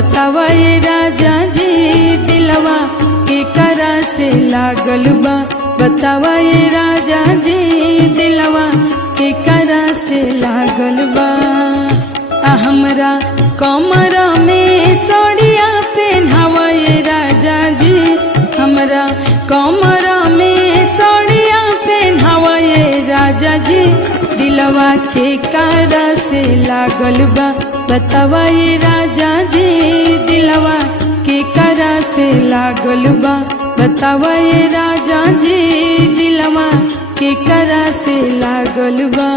बतावा ये राजा जी दिलवा के करा से लागल बा। बतावा ये राजा जी दिलवा के करा से लागल बा। हमरा कमरा में सोड़िया पहनावा ये राजा जी, हमरा कमरा में सोड़िया पहनावा ये राजा जी दिलवा के करा से लागल बा। बतावा ये राजा जी दिलवा के करा से लागल बा। बतावा ये राजा जी दिलवा के करा से लागल बा।